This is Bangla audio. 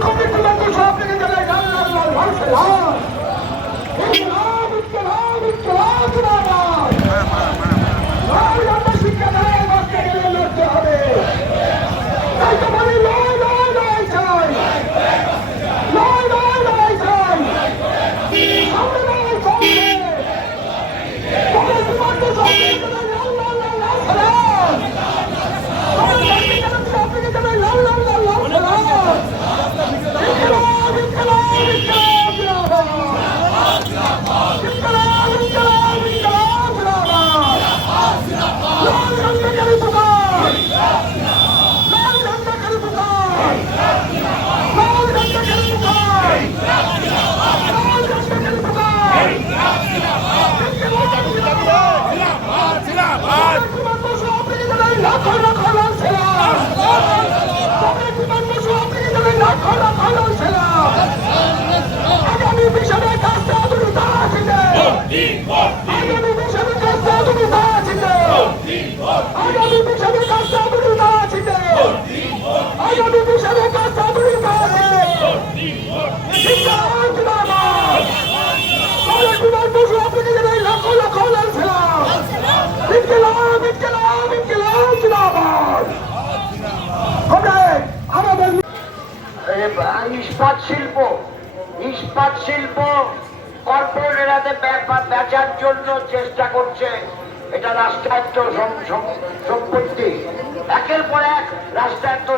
come coming. ইস্পাত শিল্প ইস্পাত শিল্প কর্পোরেটাতে বেচার জন্য চেষ্টা করছে, এটা রাষ্ট্রায়ত্ত সম- সম- সম্পত্তি। একের পর এক রাষ্ট্রায়ত্ত